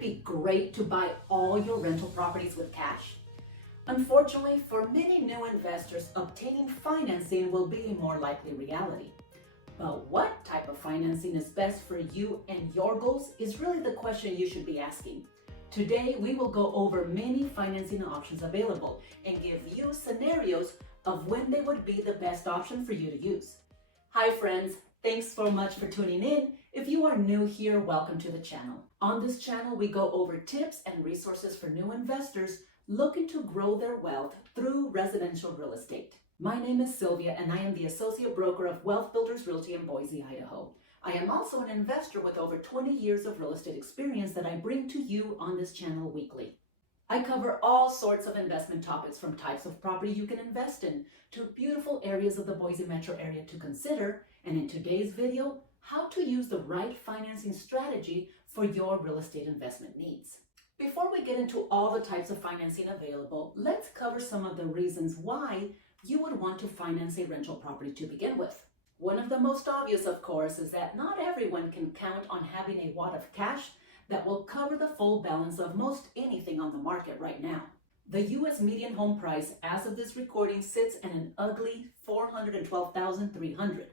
it be great to buy all your rental properties with cash? Unfortunately, for many new investors, obtaining financing will be a more likely reality. But what type of financing is best for you and your goals is really the question you should be asking. Today, we will go over many financing options available and give you scenarios of when they would be the best option for you to use. Hi friends, thanks so much for tuning in. If you are new here, welcome to the channel. On this channel, we go over tips and resources for new investors looking to grow their wealth through residential real estate. My name is Sylvia and I am the Associate Broker of Wealth Builders Realty in Boise, Idaho. I am also an investor with over 20 years of real estate experience that I bring to you on this channel weekly. I cover all sorts of investment topics, from types of property you can invest in to beautiful areas of the Boise metro area to consider, and in today's video, how to use the right financing strategy for your real estate investment needs. Before we get into all the types of financing available, let's cover some of the reasons why you would want to finance a rental property to begin with. One of the most obvious, of course, is that not everyone can count on having a wad of cash that will cover the full balance of most anything on the market right now. The U.S. median home price as of this recording sits at an ugly $412,300.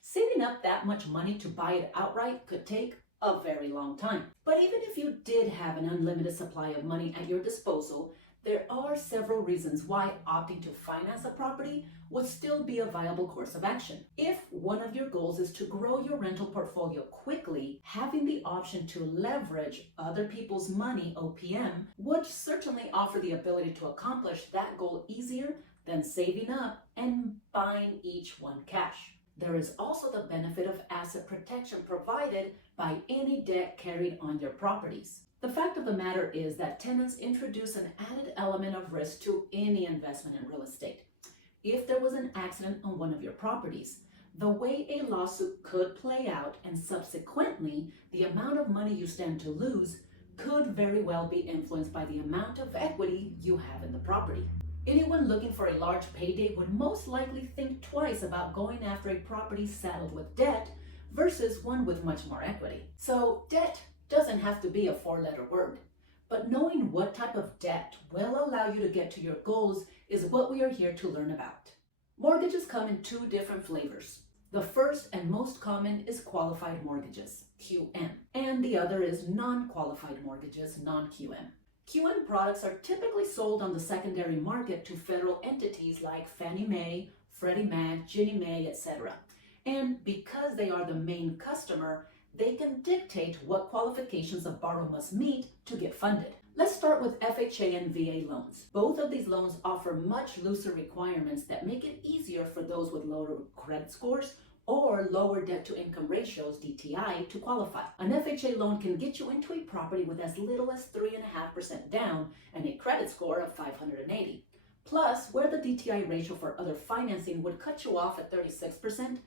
Saving up that much money to buy it outright could take a very long time. But even if you did have an unlimited supply of money at your disposal, there are several reasons why opting to finance a property would still be a viable course of action. If one of your goals is to grow your rental portfolio quickly, having the option to leverage other people's money, OPM, would certainly offer the ability to accomplish that goal easier than saving up and buying each one cash. There is also the benefit of asset protection provided by any debt carried on your properties. The fact of the matter is that tenants introduce an added element of risk to any investment in real estate. If there was an accident on one of your properties, the way a lawsuit could play out and subsequently the amount of money you stand to lose could very well be influenced by the amount of equity you have in the property. Anyone looking for a large payday would most likely think twice about going after a property saddled with debt versus one with much more equity. So debt doesn't have to be a four-letter word, but knowing what type of debt will allow you to get to your goals is what we are here to learn about. Mortgages come in two different flavors. The first and most common is qualified mortgages, QM, and the other is non-qualified mortgages, non-QM. QM products are typically sold on the secondary market to federal entities like Fannie Mae, Freddie Mac, Ginnie Mae, etc. And because they are the main customer, they can dictate what qualifications a borrower must meet to get funded. Let's start with FHA and VA loans. Both of these loans offer much looser requirements that make it easier for those with lower credit scores or lower debt-to-income ratios, DTI, to qualify. An FHA loan can get you into a property with as little as 3.5% down and a credit score of 580. Plus, where the DTI ratio for other financing would cut you off at 36%,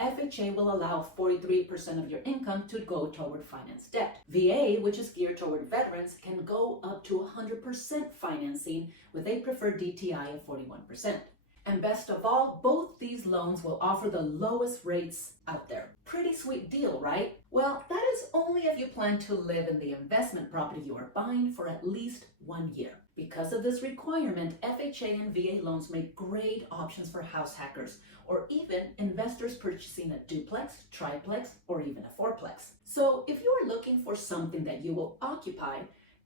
FHA will allow 43% of your income to go toward finance debt. VA, which is geared toward veterans, can go up to 100% financing with a preferred DTI of 41%. And best of all, both these loans will offer the lowest rates out there. Pretty sweet deal, right? Well, that is only if you plan to live in the investment property you are buying for at least 1 year. Because of this requirement, FHA and VA loans make great options for house hackers or even investors purchasing a duplex, triplex, or even a fourplex. So if you are looking for something that you will occupy,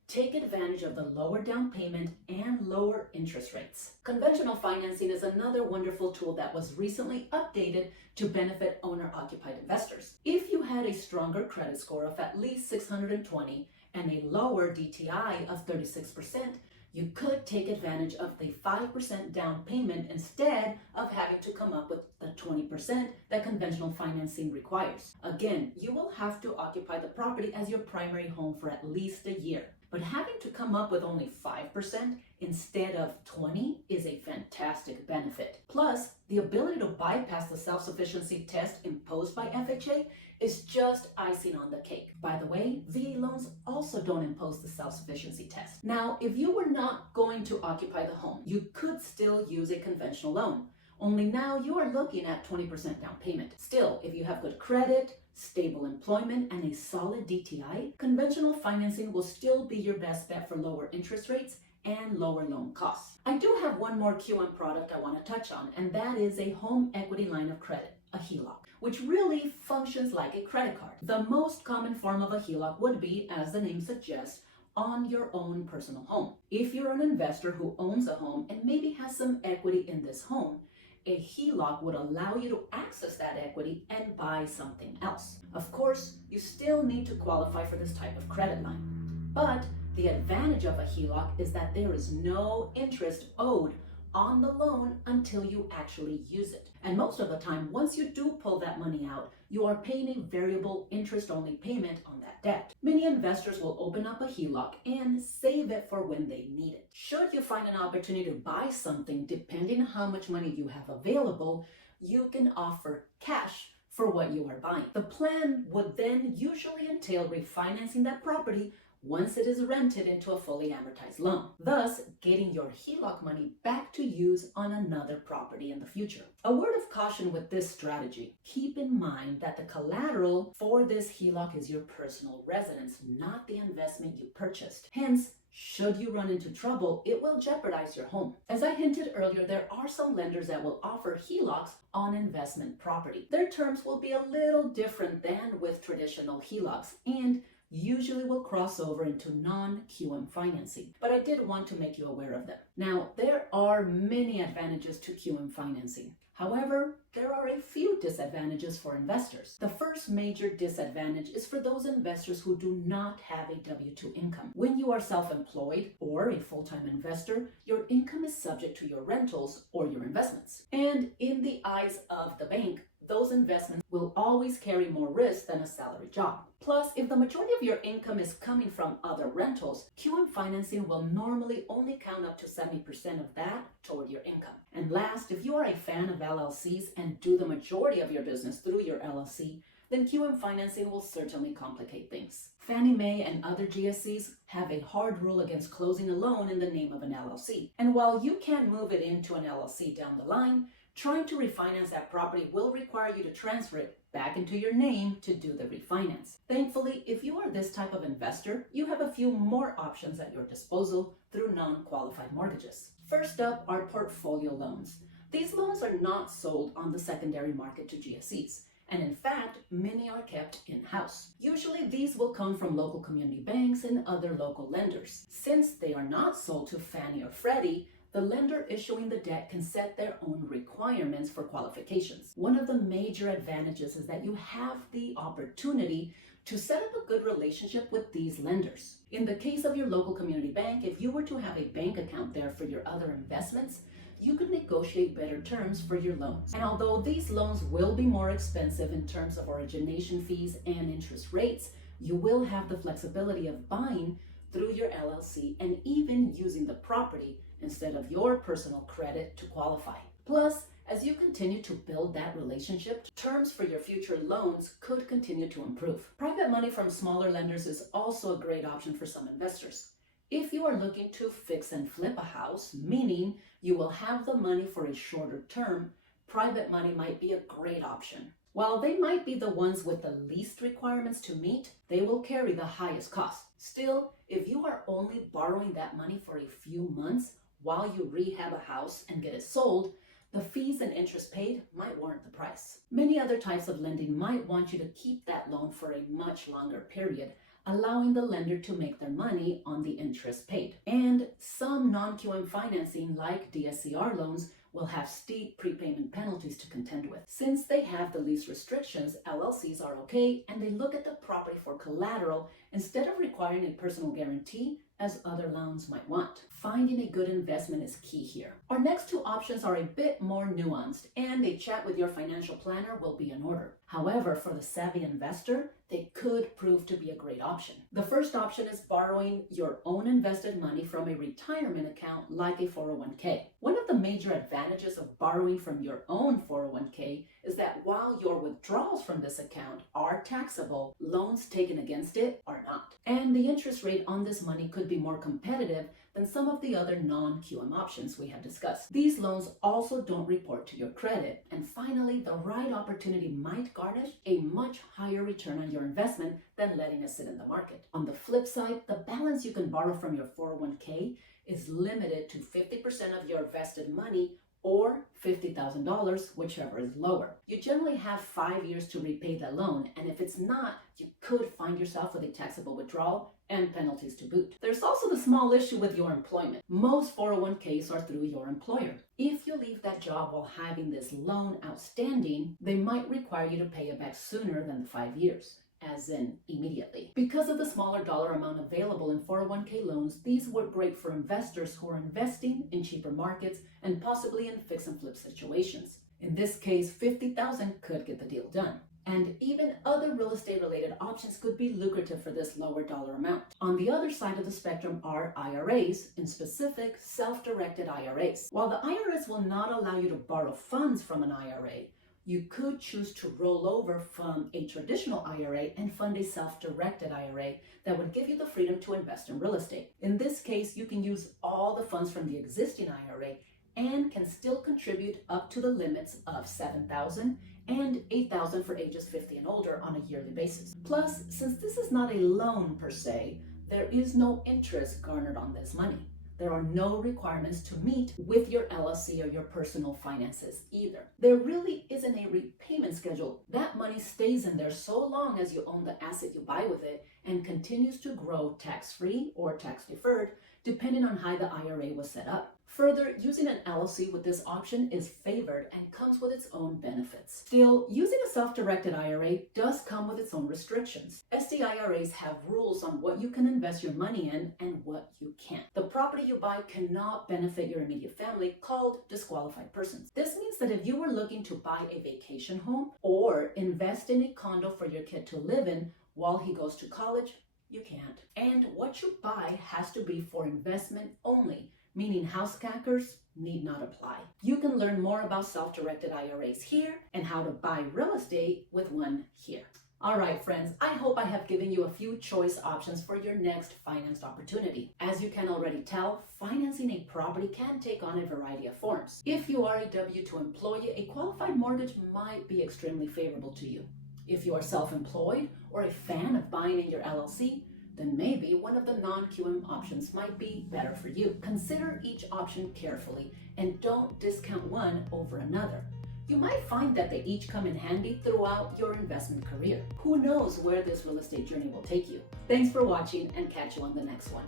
take advantage of the lower down payment and lower interest rates. Conventional financing is another wonderful tool that was recently updated to benefit owner-occupied investors. If you had a stronger credit score of at least 620 and a lower DTI of 36%, you could take advantage of the 5% down payment instead of having to come up with the 20% that conventional financing requires. Again, you will have to occupy the property as your primary home for at least a year. But having to come up with only 5% instead of 20% is a fantastic benefit. Plus, the ability to bypass the self-sufficiency test imposed by FHA is just icing on the cake. By the way, VA loans also don't impose the self-sufficiency test. Now, if you were not going to occupy the home, you could still use a conventional loan, only now you are looking at 20% down payment. Still, if you have good credit, stable employment, and a solid DTI, conventional financing will still be your best bet for lower interest rates and lower loan costs. I do have one more QM product I want to touch on, and that is a home equity line of credit, a HELOC, which really functions like a credit card. The most common form of a HELOC would be, as the name suggests, on your own personal home. If you're an investor who owns a home and maybe has some equity in this home, a HELOC would allow you to access that equity and buy something else. Of course, you still need to qualify for this type of credit line. But the advantage of a HELOC is that there is no interest owed on the loan until you actually use it. And most of the time, once you do pull that money out, you are paying a variable interest-only payment on that debt. Many investors will open up a HELOC and save it for when they need it. Should you find an opportunity to buy something, depending on how much money you have available, you can offer cash for what you are buying. The plan would then usually entail refinancing that property once it is rented into a fully amortized loan, thus getting your HELOC money back to use on another property in the future. A word of caution with this strategy: keep in mind that the collateral for this HELOC is your personal residence, not the investment you purchased. Hence, should you run into trouble, it will jeopardize your home. As I hinted earlier, there are some lenders that will offer HELOCs on investment property. Their terms will be a little different than with traditional HELOCs and usually will cross over into non-QM financing, but I did want to make you aware of them. Now, there are many advantages to QM financing. However, there are a few disadvantages for investors. The first major disadvantage is for those investors who do not have a W-2 income. When you are self-employed or a full-time investor, your income is subject to your rentals or your investments. And in the eyes of the bank, those investments will always carry more risk than a salary job. Plus, if the majority of your income is coming from other rentals, QM financing will normally only count up to 70% of that toward your income. And last, if you are a fan of LLCs and do the majority of your business through your LLC, then QM financing will certainly complicate things. Fannie Mae and other GSEs have a hard rule against closing a loan in the name of an LLC. And while you can move it into an LLC down the line, trying to refinance that property will require you to transfer it back into your name to do the refinance. Thankfully, if you are this type of investor, you have a few more options at your disposal through non-qualified mortgages. First up are portfolio loans. These loans are not sold on the secondary market to GSEs, and in fact, many are kept in-house. Usually, these will come from local community banks and other local lenders. Since they are not sold to Fannie or Freddie, the lender issuing the debt can set their own requirements for qualifications. One of the major advantages is that you have the opportunity to set up a good relationship with these lenders. In the case of your local community bank, if you were to have a bank account there for your other investments, you could negotiate better terms for your loans. And although these loans will be more expensive in terms of origination fees and interest rates, you will have the flexibility of buying through your LLC and even using the property instead of your personal credit to qualify. Plus, as you continue to build that relationship, terms for your future loans could continue to improve. Private money from smaller lenders is also a great option for some investors. If you are looking to fix and flip a house, meaning you will have the money for a shorter term, private money might be a great option. While they might be the ones with the least requirements to meet, they will carry the highest cost. Still, if you are only borrowing that money for a few months while you rehab a house and get it sold, the fees and interest paid might warrant the price. Many other types of lending might want you to keep that loan for a much longer period, allowing the lender to make their money on the interest paid. And some non-QM financing, like DSCR loans, will have steep prepayment penalties to contend with. Since they have the least restrictions, LLCs are okay, and they look at the property for collateral instead of requiring a personal guarantee as other loans might want. Finding a good investment is key here. Our next two options are a bit more nuanced, and a chat with your financial planner will be in order. However, for the savvy investor, they could prove to be a great option. The first option is borrowing your own invested money from a retirement account like a 401k. One of the major advantages of borrowing from your own 401k is that while your withdrawals from this account are taxable, loans taken against it are not. And the interest rate on this money could be more competitive than some of the other non-QM options we have discussed. These loans also don't report to your credit. And finally, the right opportunity might garnish a much higher return on your investment than letting it sit in the market. On the flip side, the balance you can borrow from your 401k is limited to 50% of your vested money or $50,000, whichever is lower. You generally have 5 years to repay the loan, and if it's not, you could find yourself with a taxable withdrawal and penalties to boot. There's also the small issue with your employment. Most 401ks are through your employer. If you leave that job while having this loan outstanding, they might require you to pay it back sooner than the 5 years. As in immediately. Because of the smaller dollar amount available in 401k loans, these work great for investors who are investing in cheaper markets and possibly in fix and flip situations. In this case, $50,000 could get the deal done. And even other real estate related options could be lucrative for this lower dollar amount. On the other side of the spectrum are IRAs, in specific self-directed IRAs. While the IRS will not allow you to borrow funds from an IRA, you could choose to roll over from a traditional IRA and fund a self-directed IRA that would give you the freedom to invest in real estate. In this case, you can use all the funds from the existing IRA and can still contribute up to the limits of $7,000 and $8,000 for ages 50 and older on a yearly basis. Plus, since this is not a loan per se, there is no interest garnered on this money. There are no requirements to meet with your LLC or your personal finances either. There really isn't a repayment schedule. That money stays in there so long as you own the asset you buy with it and continues to grow tax-free or tax-deferred, depending on how the IRA was set up. Further, using an LLC with this option is favored and comes with its own benefits. Still, using a self-directed IRA does come with its own restrictions. SDIRAs have rules on what you can invest your money in and what you can't. The property you buy cannot benefit your immediate family, called disqualified persons. This means that if you were looking to buy a vacation home or invest in a condo for your kid to live in while he goes to college, you can't. And what you buy has to be for investment only, meaning house hackers need not apply. You can learn more about self-directed IRAs here and how to buy real estate with one here. All right, friends, I hope I have given you a few choice options for your next finance opportunity. As you can already tell, financing a property can take on a variety of forms. If you are a W-2 employee, a qualified mortgage might be extremely favorable to you. If you are self-employed or a fan of buying in your LLC, then maybe one of the non-QM options might be better for you. Consider each option carefully and don't discount one over another. You might find that they each come in handy throughout your investment career. Who knows where this real estate journey will take you? Thanks for watching and catch you on the next one.